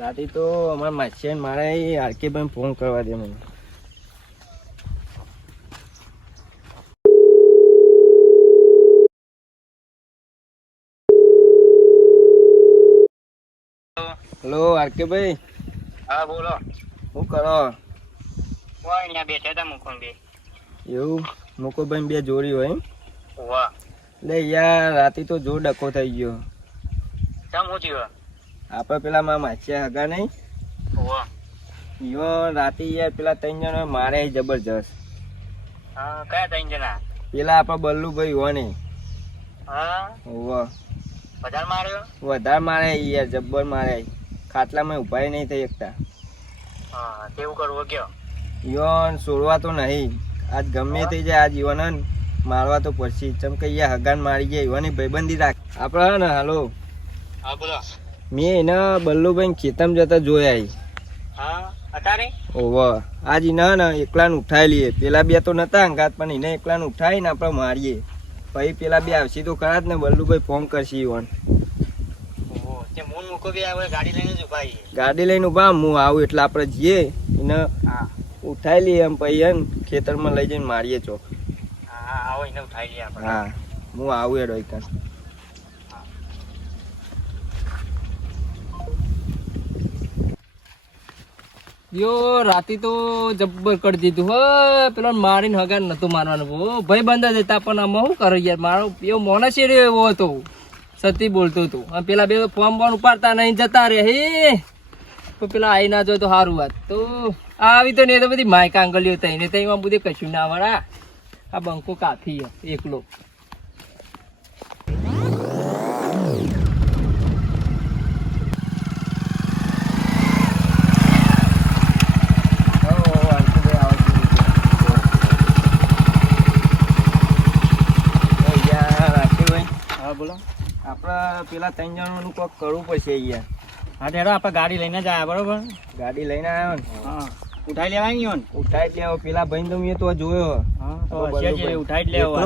રાતે તો અમારા માછીયાને મારે આરકે ભાઈ ફોન કરવા દે મને. હેલો આરકે ભાઈ? હા બોલો. શું કરો? કોઈ અહીંયા બેઠા હતા મુકુંદ બે. એવું? મોકો બે જોડી હોય વાહ. લે યાર રાતે તો જોર ડકો થઈ ગયો. ચમ હું જીવ આપણે પેલા મારા માછીયા હગા નહીં? ઈવો રાતે યાર પેલા ત્રણ જણા મારે જબરજસ્ત. હા કયા ત્રણ જણા? પેલા આપણા બલ્લુભાઈ હો નહીં હા? હોવ. વધારે માર્યો? વધારે મારે યાર જબ્બર મારે. ખાટલામાં ઊભા નહીં થઈ શકતા હા તેવું કરવું કયો? ઈવન છોડવા તો નહીં. આજ ગમે થઈ જાય આજ ઈવન મારવા તો પડશે. ચમ કે યાર હગાન મારી ગયા ઈવાની ભાઈબંધી રાખ. આપણે ને હાલો. હા બોલો. મેં એને બલ્લુભાઈ ખેતમ જતા જોયા અત્યારે ઓવ. આજ ના ને એકલાને ઉઠાઈ લઈએ પેલા બે તો નતા અંગાત પણ એને એકલાને ઉઠાવીને આપણે મારીએ. પછી પેલા બે આવશે તો ખરા જ ને બલ્લુભાઈ ફોન કરશે ઈવન ગાડી લઈને ઊભા ગાડી લઈને ઊભા હું આવું એટલે આપણે જઈએ. એને હા. ઉઠાઈ લઈએ એમ પછી એમ ખેતરમાં લઈ જઈને મારીએ ચોક. હા હું આવું એડો યો, રાતે તો જબ્બર કરી દીધું. હો પેલો મારીને હગાર નતું મારવાનું. હો, ભાઈ બંધા જતા પણ આમાં શું કરો યાર? મારો એવો મોનસ એવો હતો. સતી બોલતો હતો. અને પેલા બે ફોર્મ બોન ઉપાડતા નહીં, જતા રે હે. તો પેલા આવી ના જોય તો સારું વાત. તો આવી તો નહીં તો બધી માયકા આંગળીઓ થઈ. ને તો એમાં બધે કશું ના વળા. આ બંકો કાથી એકલો હા બોલો આપડે પેલા ત્રણ જણાનું કોક કરવું પડશે અહીંયા. હા તેડો આપણે ગાડી લઈને જ આવ્યા બરોબર? ગાડી લઈને આવ્યો ને? હા. ઉઠાઈ લેવાની હોય ને? ઉઠાઈ જ લેવો. પેલા ભાઈ તો મેં તો જોયો. હા ઉઠાઈ જ લેવો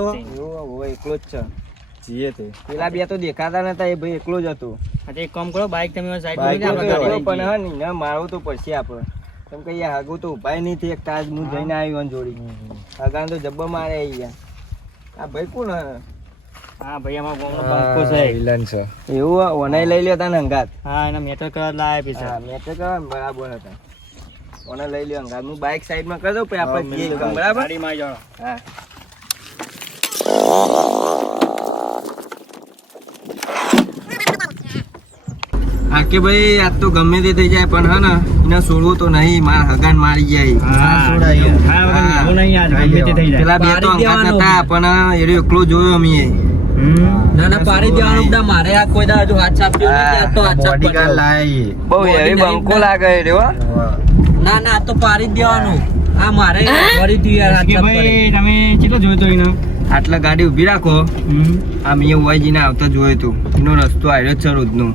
હોય, એકલો જ છે. જીએ તે. પેલા બે તો દેખાતા નતા એ ભાઈ એકલો જ હતો. હા એક કામ કરો બાઈક તમે સાઈડ પર આપણે પણ હા ને ના મારવું તો પડશે આપણે. કેમ કે યાર હગું તો ઉપાય નહીં થઈ એક તાજ હું જઈને આવ્યો જોડી. હગાન તો જબ્બર મારે યાર આ ભાઈ કોણ હે? ભાઈ અમારો ગામનો બંકો છે. એવું ઓનાય લઈ લ્યો તાને હંગાત હા એના મેટર કરવા લાયા પૈસા હા મેં કરવા બરાબર હતા. ઓને લઈ લ્યો હંગાત હું બાઈક સાઈડમાં કરી દઉં પછી આપણે જઈએ બરાબર? ગાડીમાં જાઓ. હા. હા કે ભાઈ આજ તો ગમે તે થઈ જાય પણ હા ને એને છોડવું તો નહીં માર હગાન મારી જાય. પેલા બે તો અંગાત નતા પણ એરો એકલો જોયો મેં ના ના પાડી દેવાનું બધા મારે આ કોઈ દા હજુ હાથ છાપ્યો નથી તો હાથ છાપ પડ્યો. બહુ એવી બંકો લાગે રહ્યો ના ના તો પાડી જ દેવાનું. આ મારે ફરી થી યાર હાથ છાપ તમે કેટલો જોયો એને? આટલા ગાડી ઊભી રાખો. આ મેં ઉવાઈજીને આવતા જોયું તું. એનો રસ્તો આવ્યો જ છે રોજનો.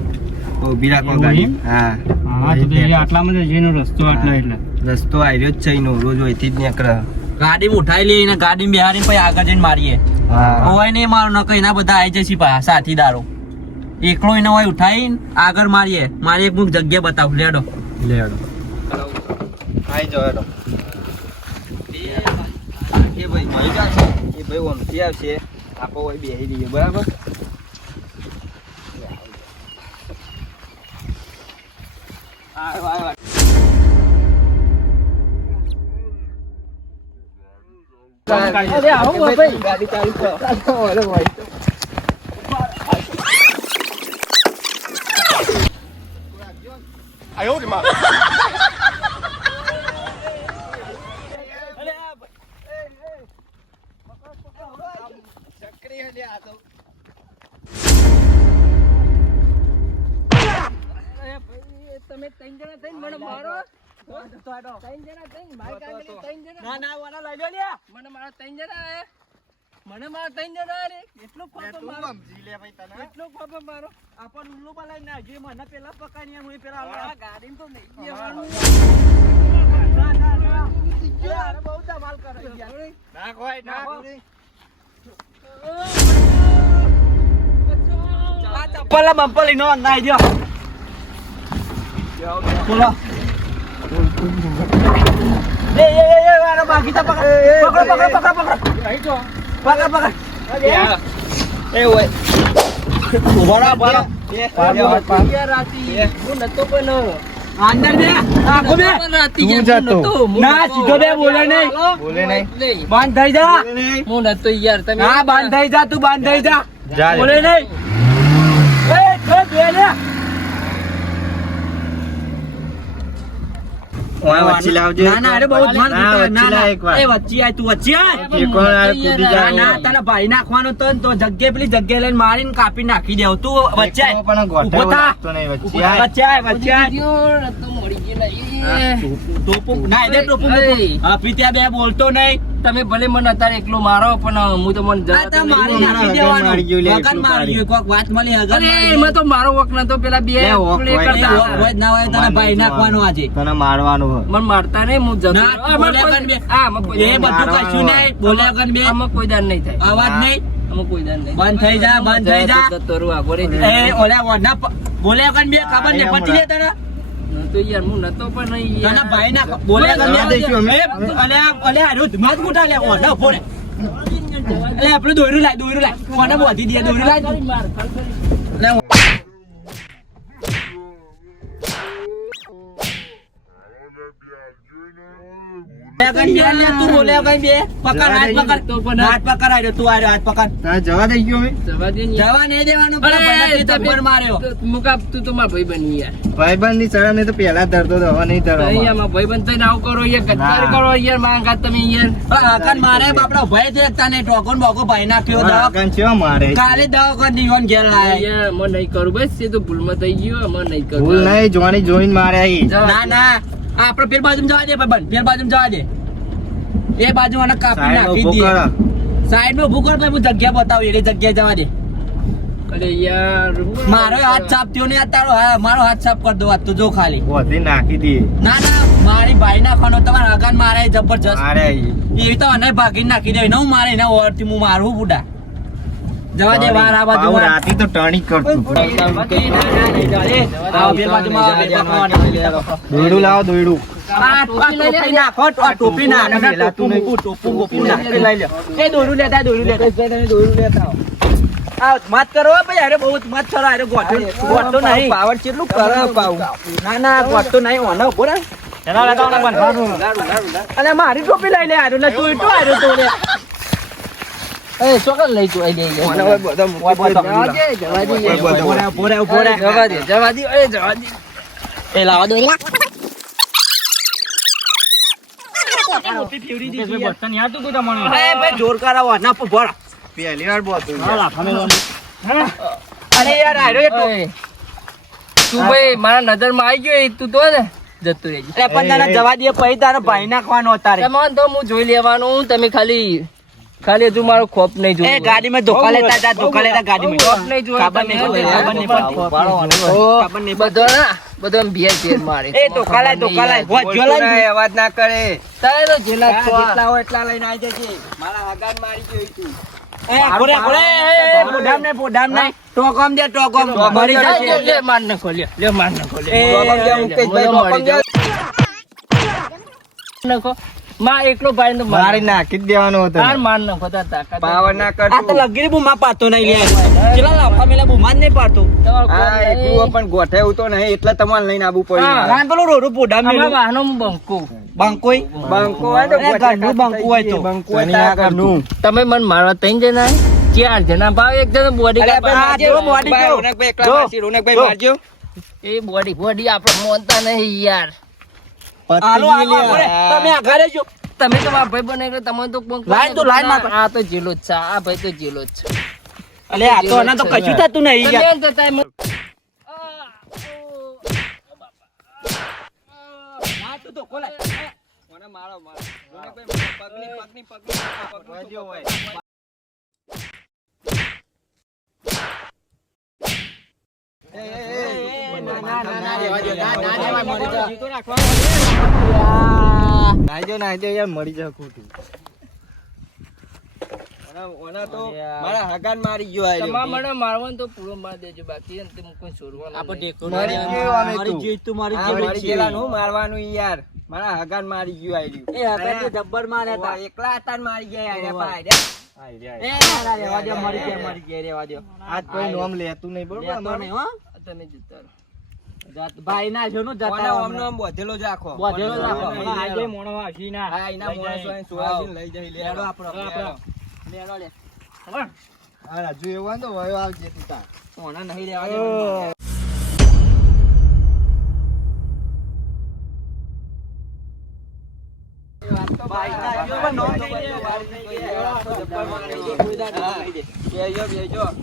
ઊભી રાખો ગાડી. હા. હા તો આટલામાં જ રસ્તો આટલો એટલે. રસ્તો આવ્યો જ છે એનો રોજ અહીંથી જ નીકળે. ગાડીમાં ઉઠાઈ લઈને ગાડી બિહારી બેહારીને પછી આગળ જઈને મારીએ. હોય નહીં મારો નકર એના બધા આવી જશે પા સાથીદારો એકલો એને હોય ઉઠાઈને આગળ મારીએ. મારી એક મુક જગ્યા બતાવું. લેડો. લેડો. આઈ જાઓ હેડો. એ ભાઈ મળી જશે એ ભાઈ ઓમથી આવશે. આપો હોય બેસી રહીએ બરાબર? અરે આવો ભાઈ. ગાડી ચાલુ કરો. ચાલો, ભાઈ. તમે ત્રણ જણા થઈને મને મારો ત્રણ જણા થઈને મારી કાંગલી ત્રણ જણા ના ના વાના લો મને મારા ત્રણ જણા રે એટલો ખોટો મારો એટલો ખોટો મારો આપણ ઉલ્લુ બલાઈ ના જે મને પેલા પકડીએ હું પેલા આ ગાડી તો કરે આ ચપ્પલ બમ્પલ ઈનો નાઈ દો બોલો એ એ એ એ વાળો તો પકડ પકડ પકડ પકડ પકડ પકડ પકડ એ ઓય ઊભો રહો ઊભો રહો યાર રાતી હું નતો પણ અંદર બે આખો બે તું જતો. ના, સીધો બે બોલે નહીં. બોલે નહીં. નહીં. બંધ થઈ જા હું નતો યાર તમે હા બંધ થઈ જા તું બંધ થઈ જા જા બોલે નહીં એ બે ઓય વચ્ચે લાવજો ના ના અરે બહુ જ મન ના, ના લાવ ના. એ વચ્ચે આય તું વચ્ચે આય. એ કોણ આ કૂદી ના ના તને ભાઈ નાખવાનો તો ને તો જગ્યાએ પેલી જગ્યાએ લઈને મારીને કાપી નાખી દેવ. તું વચ્ચે આય. એકલો પણ ગોઠે ઊભો નહીં, વચ્ચે આય. વચ્ચે આય વચ્ચે આય. વીડિયો નતો ગયેલા. એ. ના એ. મૂકું. હા પ્રીતિયા બે બોલતો નહીં. તમે ભલે મને અત્યારે એકલો મારો પણ હું તો મને આ મારી નાખી દેવાનું. મારી ગયું લે, હગન એટલું મારી ગયું. કોક વાત મળી હગન અરે એમાં તો મારો વક નતો પેલા બે બે વક play હોય. કરતા. હોય ના હોય તને ભાઈ નાખવાનો આજે. તને મારવાનું હોય. મને મારતા નહીં હું જતો ના, બે. હા, આમાં કોઈ એ બધું. કશું નહીં બે. આમાં કોઈ દાન નહીં થાય. અવાજ નહીં? આમાં કોઈ દાન નહીં બંધ થઈ જા બંધ થઈ જા. એ ઓલા બોલ્યા કર બે ખબર ને પતી લે તને? નતો યાર હું નતો પણ નહીં તને યાર. ભાઈ ના બોલ્યા તમે દઈશું અમે. અલે અલે આ આરો ધમાત મોટા લે ઓના ફોડે. અલે આપણે દોયરું લાય દોયરું લાય. કોને બોધી દે દોયરું લાય તું. લે બોલ્યા કર બે લે તું બોલ્યા કર બે પકડ હાથ પકડ તો પણ હાથ પકડ આર્યો તું આર્યો હાથ પકડ તારે જવા દઈ ગયો અમે? જવા દે ને યાર. જવા નહીં દેવાનું પેલા અરે, ભગતને તમે- થપ્પડ માર્યો મુકા તું તો મારા ભાઈ બની યાર તો ધરતો હતો, હવે નહીં મારા આવું કરો યાર ગદ્દાર ના. કરો યાર તમે યાર. મારે બાપડો ભાઈ છે નહીં ટોકોન બોકો ભાઈ નાખ્યો હા, દવા મારે. કાલે દવા દીવાન ઘેર લાયા. યાર નહીં કરું બસ એ તો ભૂલમાં થઈ ગયું મને નહીં કરું. ભૂલ નહીં જોવાની જોઈને મારે ના. દે. આપણે પેલ બાજુ જવા દે ભાઈ પેલ બાજુ જવા દે. એ બાજુ મને કાપી નાખી દે. સાઈડમાં ઉભું ભાઈ હું જગ્યા બતાવું એટલે જગ્યા જવા દે. અરે યાર મારો હાથ સાફ થયો ને તારો હા મારો હાથ સાફ કરી દો વાત તો જો ખાલી. નાખી દે. ના ના મારી ભાઈ નાખવાનો તમારા આગળ મારે જબરજસ્ત. મારે. એવી તો અને ભાગી નાખી દે. હું મારે એના ઓરથી હું મારું બુડા. જવા દે વાર આ બાજુ. રાતી તો ટણી કરતું. આવો આવો, પેલ બાજુમાં આવો. દોયડું લાવો દોયડું. આ આ ટોપી નાખો ટોપી નાખો ના, ટોપું મૂકું, ટોપું મૂકું નાખ. એ દોરું લેતા દોરું લેતા. આ મત કરો ભાઈ અરે બહુ મત કરો અરે ગોઠો ગોઠો નહીં. પાવર કેટલું કરે પાવ? ના ના ગોઠો નહીં ઓનો રહે અને મારી ટોપી લઈ લે આરો લે તું આરો તો એ ચોકન લઈ તું આઈ લે જવા દે જવા દે રહે ઊભો રહે જવા દે જવા દે એ જવા દે એ લાવો દો મોટી ફેવરી દીધી અરે ભાઈ જોર કરાવો ના ઊભો રહો. પહેલી વાર બોલતું અરે યાર આરો એ ટોપી ઓય. તું ભાઈ મારા નજરમાં આવી ગયો તું તો ને જતું રહેજે પણ તારે જવા દે પછી તારા ભાઈ નાખવાનો તારે તો હું જોઈ લેવાનું તમે ખાલી ખાલી હજુ મારો ખોપ નહીં એ જોયું ગાડીમાં ધોકા લેતા જા ધોકા લેતા ગાડીમાં. ખોપ નહીં જોયો ખબર નહીં પડતી, ખબર નહીં પડતી. ખબર નહીં બધો ના બધો ભેર ભેર મારે. એ ધોકા લાય ધોકા લાય. વોચ જો લાય અવાજ ના કરે. તારે તો જેલા જેટલા હોય એટલા લઈને આવી જજે. મારા હગાન મારી ગયો તું. એ ઘોડે ઘોડે એ ને પોડામ ને. ટોકમ દે ટોકમ. મરી લે, લે, માર નાખો, લે, લે, માર નાખો, લે. ટોકમ દે, મુકેશભાઈ, ટોકમ દે. જાવ. નાખો. માં એકલો ભાઈ ને મારી. નાખી જ દેવાનો હતો. તાર માર નાખો, તાર તાકાત. પાવર ના આ તો કરતું લગીરી બુમા પાતો નહીં લે. ચલા લાફા મેલા બુમા જ નહીં પાડતો તમારો કોમ હા નહીં. એકલું પણ ગોઠે તો નહીં એટલે તમારે લઈને આવવું પડ્યું. રાન પેલો રોડું પોડામ અમારા મેલું. બંકો. બંકોઈ બંકો હોય તો ગોઠે બંકો હોય તો. બંકો હોય તો તમે મને મારવા ત્રણ જણા ચાર જણા ભાવ એક જણા બોડી બોડી રોનકભાઈ એકલા. મારજો. એ બોડી બોડી આપણે મોનતા નહીં યાર. તમે આગળ રહેજો તમે તો મારા ભાઈ બને એટલે તમે તો લાઈન તો લાઈનમાં આ તો જેલો જ છે આ ભાઈ તો જેલો જ છે અલે આ તો આના તો કશું થતું નહીં તમે યાર તો હા, તું તો ખોલાય. મને મારો, મારો. પગની, પગની, પગની, હોય. એ, એ, એ, એ, ના, ના, ના, ના, રહેવા દો, ના, ના, રહેવા દો, મરી જાઓ. જીતો રાખવાનો. નાહી જાઓ, નાહી જાઓ, યાર મરી જા ખોટું ઓના- ઓના તો મારા હગાન મારી ગયો આ રહ્યો. મને મારવાનું તો પૂરો માર દેજો બાકી એને તે કોઈ છોડવાનું આપણે ટેકો મારી ગયો અમે મારી તું. તું મારી આ મારી છે. ગયેલાનું મારવાનું યાર મારા હગાન મારી ગયો આઈ. એ તો જબ્બર માર્યા હતા. એકલા હતા મારી ગયા આ રહ્યા ઓવા. એ ના, ના, રહેવા દ્યો, મારી ગયા, મરી ગયા, રેવા દે આજ કોઈ નોમ લેતું નહીં બરોબર. તમે. જાત- ભાઈ ના જો નું જતા ઓમનો. આમ બોધેલો જ રાખો. બોધેલો જ રાખો. ઓના હમણાં લઈ આજે જાય. હા, એના મોણસો અહીં સુવાસીને લઈ જઈ લેડો. આપણો આપણો. લેડો. લે. હા, રાજુ એવું ને તો વયો આવજે તું તાર. ઓના નહીં લેવા દે. ના.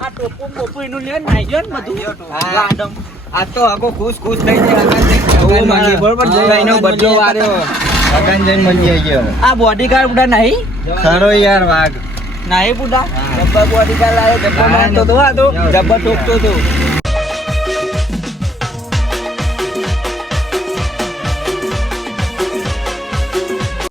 આ ટોપું બોપું એનું લે ને, નાઈ ગયો ને બધું. હા. આ તો આખો ખુશ ખુશ થઈ જાય જઈને હગાન બરોબર, જઈને બદલો વાર્યો. અગન જઈને મળીએ ગયો. આ બોડીગાર્ડ બુડા નહીં ખરો યાર વાઘ નહીં બુડા હા. બોડી બોડીગાર્ડ લાવ્યો જબ્બર મારતો તો આ તો જાઓ. જબ્બર ઠોકતો તો